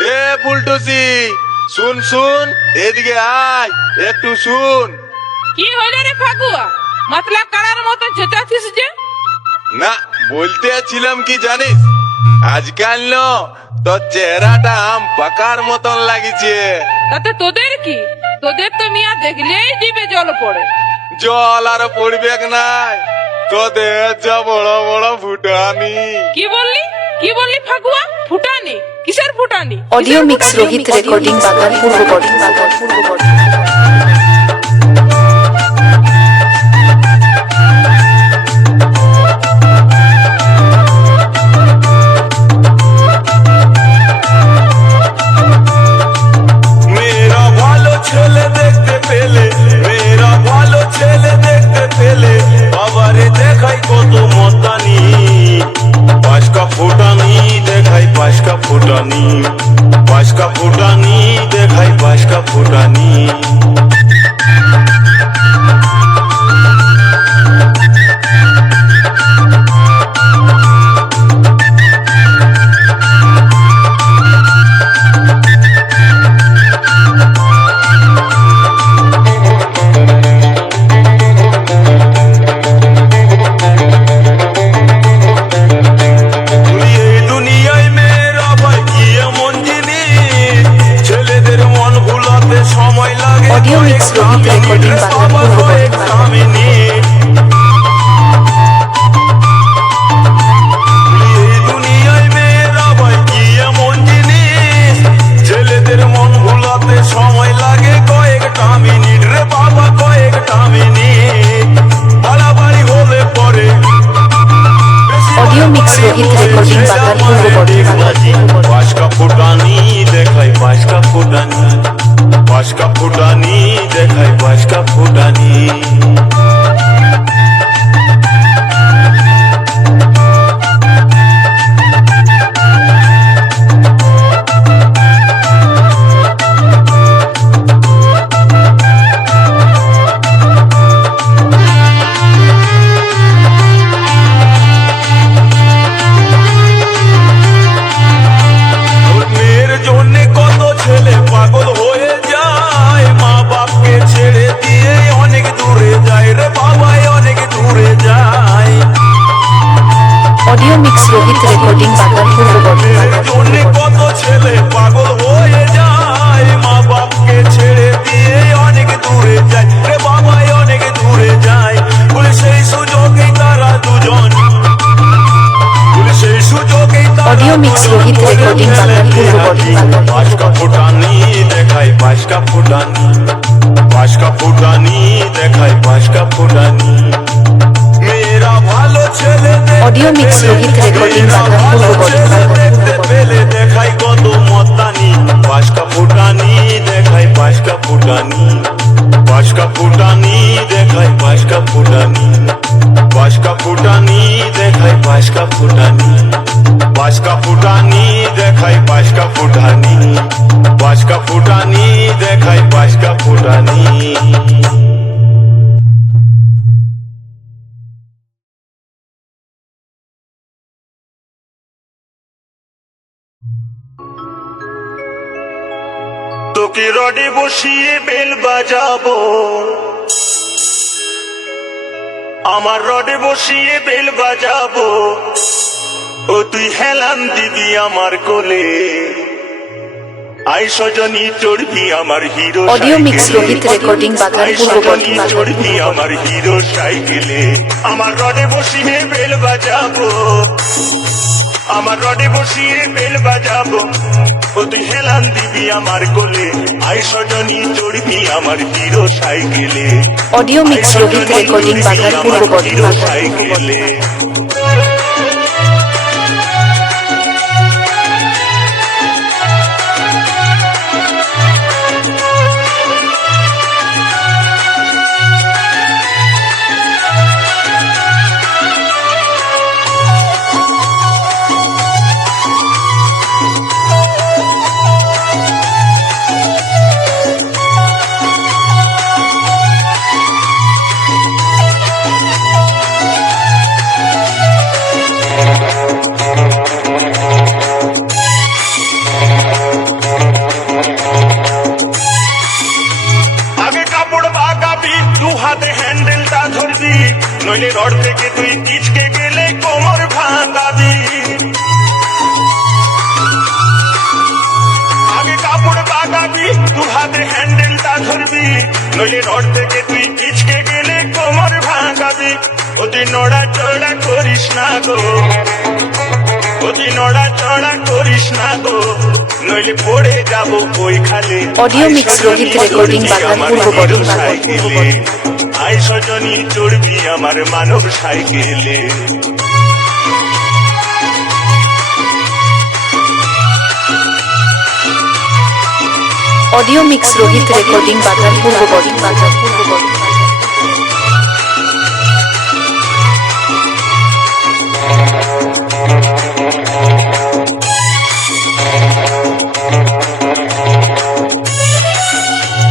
এ বুলটুসি, শুন শুন, এদিকে আয়, একটু শুন। কি হইল রে ফাগুয়া? মাতলা কাড়ার মতো চেঁচাছিস যে? না, বলতে ছিলাম কি জানিস, আজকাল ন তোর চেহারাটা আম পাকার মতন লাগিছে। তাতে তোদের কি? তোদের তো মিয়া দেখলেই জিভে জল পড়ে। জল আর পড়বে নাই, তোদের যা বড় বড় ফুটানি। কি বললি? কি বললি ফাগুয়া? ফুটানি? কিসের ফুটানি? অডিও মিক্স রোহিত রেকর্ডিং বাগান পূর্ব বর্ধমান। মেয়েরা ভালো ছেলে দেখতে পেলে, মেয়েরা ভালো ছেলে দেখতে পেলে, বাবারে দেখাই কত মতানি। পাঁচকা ফুটানি দেখাই, পাঁচকা ফুটানি, পাঁচকা ফুটানি দেখাই, পাঁচকা ফুটানি। অডিও মিক্স রোহিত রেকর্ডিং বাগান পূর্ব বর্ধমান। ছেলেদের মন ভুলাতে সময় লাগে কয়েকটা মিনিট রে বাবা, কয়েকটা মিনিট। বাড়াবাড়ি হলে পরে অডিও মিক্স রোহিত রেকর্ডিং বাগান পূর্ব বর্ধমান। পাঁচকা ফুটানি দেখাই, পাঁচকা ফুটানি, পাঁচকা ফুটানি দেখাই, পাঁচকা ফুটানি। মেয়ের জন্য কত ছেলে পাগল হয়ে যায়, মা বাপকে ছেড়ে দিয়ে অনেক দূরে যায় রে বাবা, অনেক দূরে যায়। অডিও মিক্স রোহিত রেকর্ডিং বাগান পূর্ব মেয়ের জন্য বর্ধমান। কত ছেলে পাগল হয়ে যায়, মা বাপকে ছেড়ে দিয়ে অনেক দূরে যায় রে বাবা, অনেক দূরে যায়। বলে সেই সুযোগেই তারা দুজন, বলে সেই সুযোগেই অডিও মিক্স রোহিত রেকর্ডিং বাগান পূর্ব বর্ধমান। পাঁচকা ফুটানি দেখাই, পাঁচকা ফুটানি, পাঁচকা ফুটানি দেখাই, পাঁচকা ফুটানি। মেয়েরা ভালো ছেলে অডিও মিক্স রোহিত রেকর্ডিং বাগান পূর্ব বর্ধমান। দেখতে পেলে দেখাই কত মতানি। পাঁচকা ফুটানি দেখাই, পাঁচকা ফুটানি, পাঁচকা ফুটানি দেখাই, পাঁচকা ফুটানি, পাঁচকা ফুটানি দেখাই, পাঁচকা ফুটানি, পাঁচকা ফুটানি দেখাই, পাঁচকা ফুটানি, পাঁচকা ফুটানি দেখাই, পাঁচকা ফুটানি। তোকে রডে বসিয়ে বেল বাজাবো, আমার রডে বসিয়ে বেল বাজাবো, ও তুই হেলান দিবি আমার কোলে। আই সজনী চড়বি আমার hero audio mix Rohit recording বাগান পূর্ব বর্ধমান। চড়বি আমার হিরো সাইকেলে। আমার রডে বসিয়ে বেল বাজাবো, আমার রডে বসিয়ে বেল বাজাবো, ও তুই হেলান দিবি আমার কোলে। আই সজনী চড়বি আমার হিরো সাইকেলে। অডিও মিক্স রোহিত রেকর্ডিং বাগান পূর্ব বর্ধমান। সাইকেলে। রড থেকে তুই পিচকে গেলে কোমর ভাঙাবি। আগে কাপড় বাগাবি, দু হাতে হ্যান্ডেলটা ধরবি, নইলে রড থেকে তুই পিচকে গেলে কোমর ভাঙাবি। অতি নড়া চড়া করিস না গো, অতি নড়া চড়া করিস না গো, নইলে পড়ে যাবো ওই খালে। অডিও মিক্স রোহিত রেকর্ডিং বাগান পূর্ব বর্ধমান। আই সজনী চড়বি আমার মানব সাইকেলে। অডিও মিক্স রোহিত রেকর্ডিং বাগান পূর্ব বর্ধমান।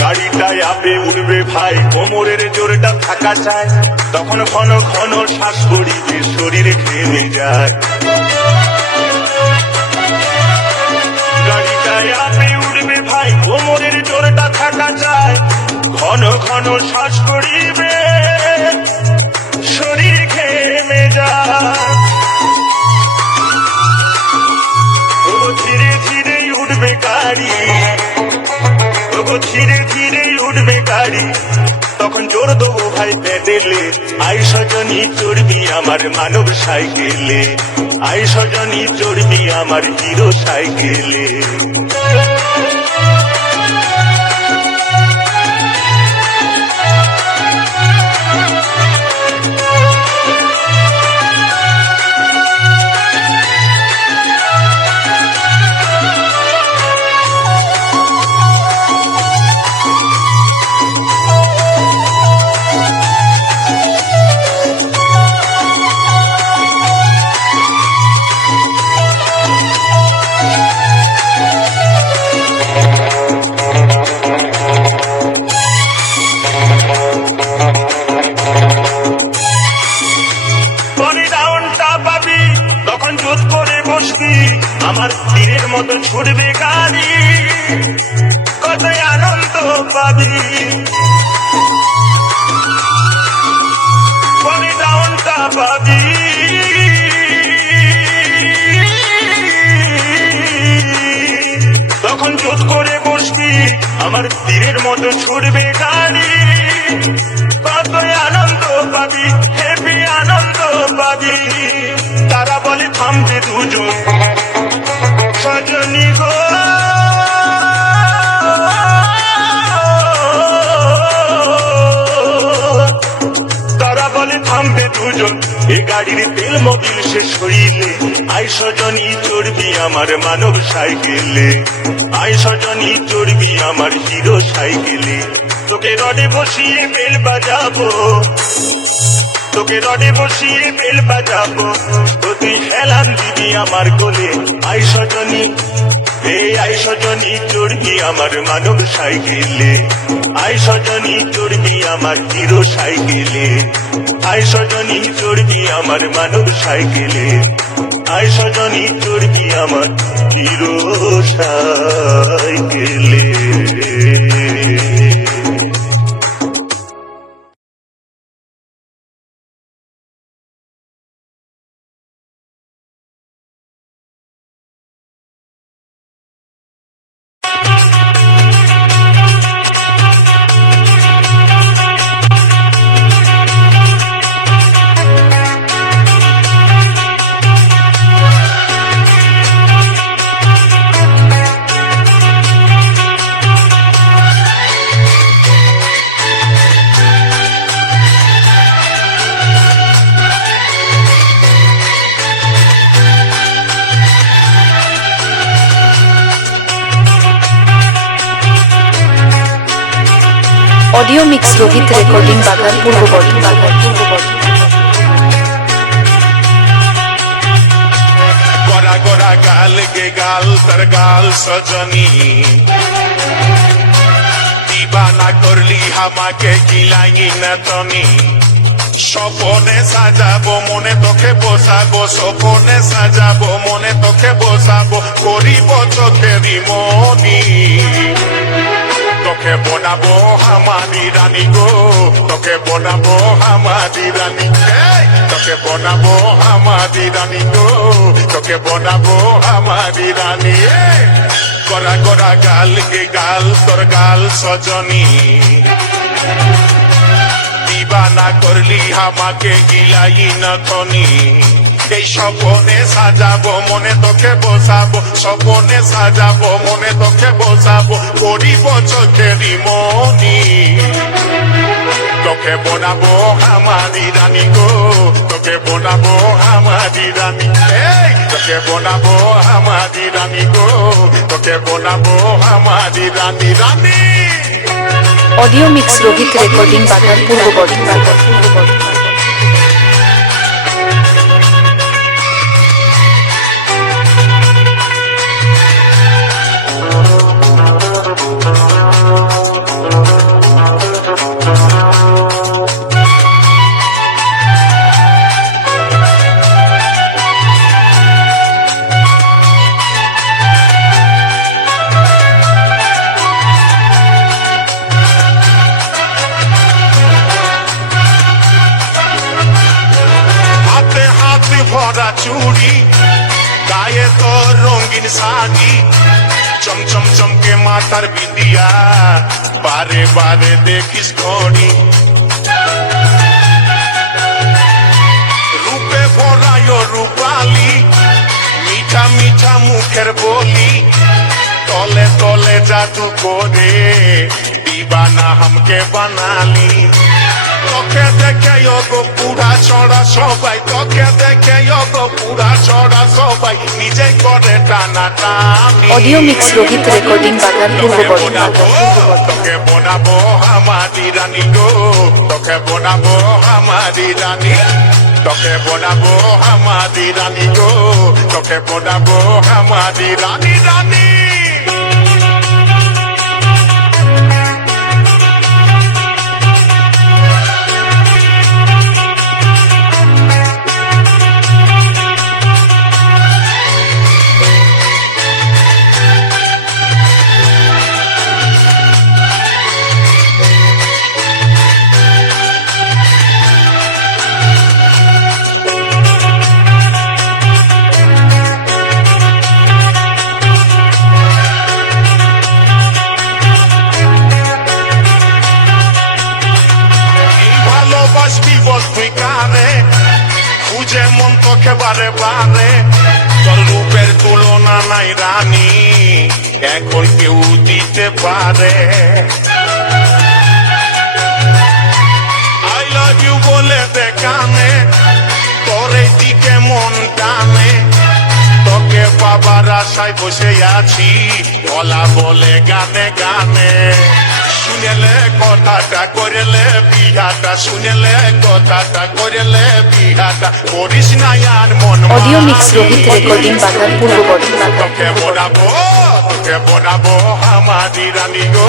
গাড়িটায় আপে উঠবে ভাই, কোমরের জোরটা থাকা চায়, তখন ঘন ঘন শ্বাস করিবে, শরীরে ঘেমে যায়। গাড়িটায় আপে উঠবে ভাই, কোমরের জোরটা থাকা চায়, ঘন ঘন শ্বাস করিবে, শরীর ঘেমে যায়। ও ধীরে ধীরে উঠবে গাড়ি, ধীরে ধীরে উঠবে গাড়ি, তখন জোর দেবো ভাই প্যাডেলে। আই সজনী চড়বি আমার মানব সাইকেলে, আই সজনী চড়বি আমার হিরো সাইকেলে। আমার তীরের মতো ছুটবে গাড়ি, কত আনন্দ পাবি। পরে ডাউনটা পাবি, তখন জোত করে বসবি, আমার তীরের মতো ছুটবে গাড়ি, কত আনন্দ পাবি, হেবি আনন্দ পাবি। তারা বলে থামবে দুজন, সজনী গো তারা বলে থামবে দুজন, এ গাড়ির তেল মোবিল শেষ হইলে, আই সজনী চড়বি আমার মানব সাইকেলে, আই সজনী চড়বি আমার হিরো সাইকেলে। তোকে রডে বসিয়ে বেল বাজাবো, তোকে রডে বসিয়ে বেল বাজাবো, তুই হেলান দিবি আমার কোলে। আই সজনী, আই সজনী চড়বি আমার মানব সাইকেলে, আই সজনী চড়বি আমার হিরো সাইকেলে, আই সজনী চড়বি আমার মানব সাইকেলে, আই সজনী চড়বি আমার হিরো সাইকেলে। অডিও মিক্স রোহিত রেকর্ডিং বাগান পূর্ব বর্ধমান। গোরা গোরা গাল গে গাল তর গাল সজনী, দিবানা করলি আমাকে গিলাই না তনি। স্বপনে সাজাবো মনে তোকে বসাবো, স্বপনে সাজাবো মনে তোকে বসাবো, করিব চোখেরি মনি। তোকে বনাবো আমারি রানী গো, তোকে বনাবো আমারি রানী, তোকে বনাবো আমারি রানী গো, তোকে বনাবো আমারি রানী। গড়া গড়া গাল কে গাল তোর গাল সজনী, দিবানা করলি আমাকে গিলাই নথনি। এই স্বপনে সাজাবো মনে তোকে বসাবো, স্বপনে সাজাবো মনে তোকে বসাবো, করিব চোখেরই মনি। তোকে বনাবো আমারি রানী গো, তোকে বনাবো আমারি রানী, তোকে বনাবো আমারি রানী গো, তোকে বনাবো আমারি রানী রানী। অডিও মিক্স রোহিত রেকর্ডিং বাগান পূর্ব বর্ধমান। ভরা চুড়ি গায়ে তোর রঙিন শাড়ি, চমচম চমকে মাথার বিন্দিয়া, বারে বারে দেখিস ঘড়ি। রূপে ভরায় রূপালি, মিঠা মিঠা মুখের বলি, তলে তলে জাদু করে দিবানা হামকে বানালি। তোকে দেখে গো পুরা ছড়া সবাই, তোকে দেখে গো পুরা ছড়া সবাই, নিজে করে টানা টানি। অডিও মিক্স রোহিত রেকর্ডিং বাগান পূর্ব বর্ধমান। তোকে বনাবো আমারি রানী গো, তোকে বনাবো আমারি রানী, তোকে বনাবো আমারি রানী গো, তোকে বনাবো আমারি রানী রানী। তুই কারে খুঁজে মন তোকে বারে বারে, তোর রূপের তুলনা নাই রানী, এখন কেউ দিতে পারে। আই লাভ ইউ বলে দেখানে, তোর এই দিকে মন টানে, তোকে পাবার আশায় বসে আছি, বলা বলে গানে গানে। শুনেলে কথাটা করেলে বিহাটা, শুনেলে কথাটা করেলে বিহাটা, করিস না আর মন। অডিও মিক্স রোহিত রেকর্ডিং বাগান পূর্ব বর্ধমান। তোকে বনাবো, তোকে বনাবো আমারি রানী গো,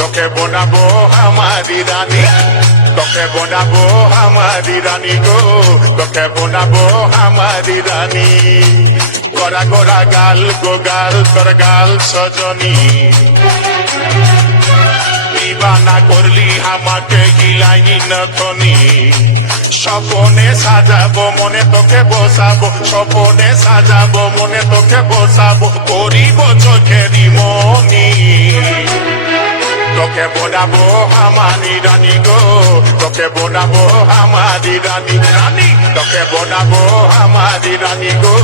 তোকে বনাবো আমারি রানী, তোকে বনাবো আমারি রানী গো, তোকে বনাবো আমারি রানী। গড়া গড়া গাল গো গাল তোর গাল সজনী, দিবানা করলি আমাকে গিলাই নথনি। স্বপনে সাজাবো মনে তোকে বসাবো, স্বপনে সাজাবো মনে তোকে বসাবো, করিব চোখেরই মনি। তোকে বনাবো আমারি রানী গো, তোকে বনাবো আমারি রানী রানী, তোকে বনাবো আমারি রানী গো,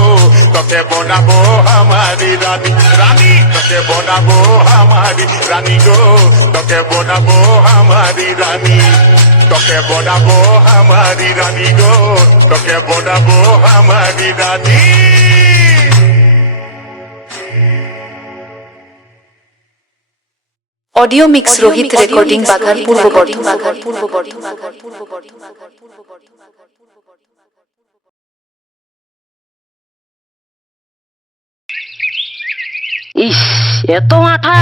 তোকে বনাবো আমারি রানী রানী, তোকে বনাবো আমারি রানী গো, তোকে বনাবো আমারি রানী, তোকে বনাবো আমারি রানী গো, তোকে বনাবো আমারি রানী। অডিও মিক্স রোহিত রেকর্ডিং বাগান পূর্ব বর্ধমান। ইস, এত মাথা